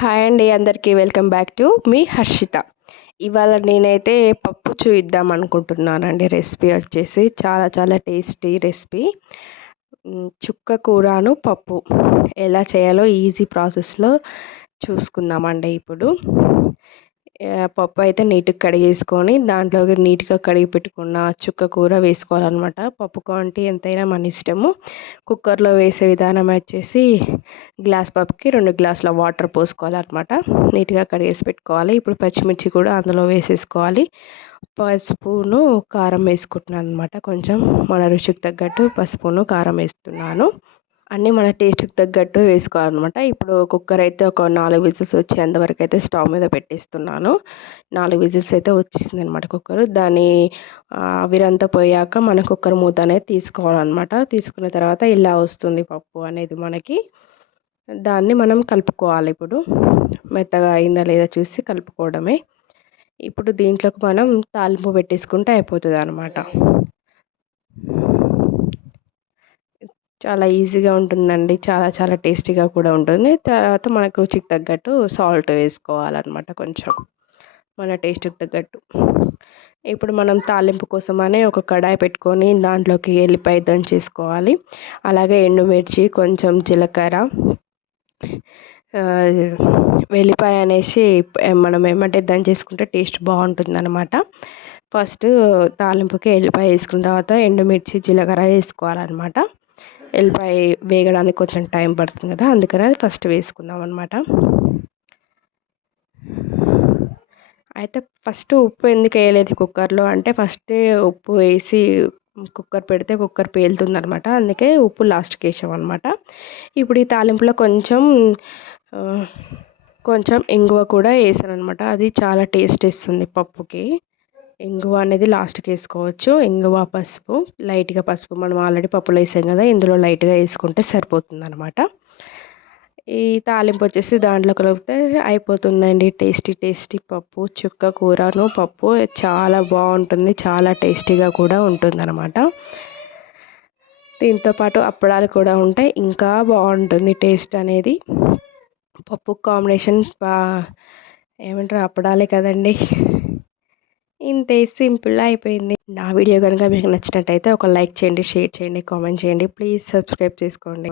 Hi అండి అందరికీ welcome back to me Harshita. ఇవాళ నేనైతే పప్పు చూయిద్దాం అనుకుంటున్నానండి. రెసిపీ వచ్చేసి చాలా చాలా టేస్టీ రెసిపీ. చుక్క కూరను పప్పు ఎలా చేయాలో ఈజీ ప్రాసెస్లో చూసుకుందామండి. ఇప్పుడు పప్పు అయితే నీట్గా కడిగేసుకొని దాంట్లోకి నీట్గా కడిగి పెట్టుకున్న చుక్క కూర వేసుకోవాలన్నమాట. పప్పు క్వాంటిటీ ఎంతైనా మన ఇష్టము. కుక్కర్లో వేసే విధానం వచ్చేసి గ్లాస్ పప్పుకి 2 గ్లాసుల వాటర్ పోసుకోవాలన్నమాట. నీట్గా కడిగేసి పెట్టుకోవాలి. ఇప్పుడు పచ్చిమిర్చి కూడా అందులో వేసేసుకోవాలి. పసుపును కారం వేసుకుంటున్నాను అనమాట. కొంచెం మన రుచికి తగ్గట్టు పసుపును కారం వేస్తున్నాను. అన్నీ మన టేస్ట్కి తగ్గట్టు వేసుకోవాలన్నమాట. ఇప్పుడు కుక్కర్ అయితే ఒక 4 విజిల్స్ వచ్చేంత వరకు అయితే స్టవ్ మీద పెట్టేస్తున్నాను. 4 విజిల్స్ అయితే వచ్చింది అనమాట కుక్కర్. దాని ఆవిరంతా పోయాక మన కుక్కర్ మూత అనేది తీసుకోవాలన్నమాట. తీసుకున్న తర్వాత ఇలా వస్తుంది పప్పు అనేది మనకి. దాన్ని మనం కలుపుకోవాలి. ఇప్పుడు మెత్తగా అయిందా లేదా చూసి కలుపుకోవడమే. ఇప్పుడు దీంట్లోకి మనం తాలింపు పెట్టేసుకుంటే అయిపోతుంది అనమాట. చాలా ఈజీగా ఉంటుందండి. చాలా చాలా టేస్టీగా కూడా ఉంటుంది. తర్వాత మనకు రుచికి తగ్గట్టు సాల్ట్ వేసుకోవాలన్నమాట కొంచెం మన టేస్ట్కి తగ్గట్టు. ఇప్పుడు మనం తాలింపు కోసమని ఒక కడాయి పెట్టుకొని దాంట్లోకి ఎల్లిపాయ దంచేసుకోవాలి. అలాగే ఎండుమిర్చి, కొంచెం జీలకర్ర, వెల్లిపాయ అనేసి మనం ఏమంటే దంచేసుకుంటే టేస్ట్ బాగుంటుందన్నమాట. ఫస్ట్ తాలింపుకి ఎల్లిపాయ వేసుకున్న తర్వాత ఎండుమిర్చి, జీలకర్ర వేసుకోవాలన్నమాట. ఎల్లిపాయ వేగడానికి కొంచెం టైం పడుతుంది కదా, అందుకని అది ఫస్ట్ వేసుకుందాం అనమాట. అయితే ఫస్ట్ ఉప్పు ఎందుకు వేయలేదు కుక్కర్లో అంటే, ఫస్టే ఉప్పు వేసి కుక్కర్ పెడితే కుక్కర్ పేలుతుందనమాట. అందుకే ఉప్పు లాస్ట్కి వేసామన్నమాట. ఇప్పుడు ఈ తాలింపులో కొంచెం ఇంగువ కూడా వేసాను అనమాట. అది చాలా టేస్ట్ ఇస్తుంది పప్పుకి. ఇంగువ అనేది లాస్ట్కి వేసుకోవచ్చు. ఇంగువ, పసుపు, లైట్గా పసుపు మనం ఆల్రెడీ పప్పులో వేసాం కదా, ఇందులో లైట్గా వేసుకుంటే సరిపోతుంది అనమాట. ఈ తాలింపు వచ్చేసి దాంట్లో కలిపితే అయిపోతుందండి. టేస్టీ టేస్టీ పప్పు, చుక్క కూరను పప్పు చాలా బాగుంటుంది. చాలా టేస్టీగా కూడా ఉంటుందన్నమాట. దీంతో పాటు అప్పడాలు కూడా ఉంటాయి, ఇంకా బాగుంటుంది టేస్ట్ అనేది. పప్పు కాంబినేషన్ ఏమంటారు, అప్పడాలే కదండి. ఇంతే, సింపుల్ అయిపోయింది. నా వీడియో కనుక మీకు నచ్చినట్టయితే ఒక లైక్ చేయండి, షేర్ చేయండి, కామెంట్ చేయండి. ప్లీజ్ సబ్స్క్రైబ్ చేసుకోండి.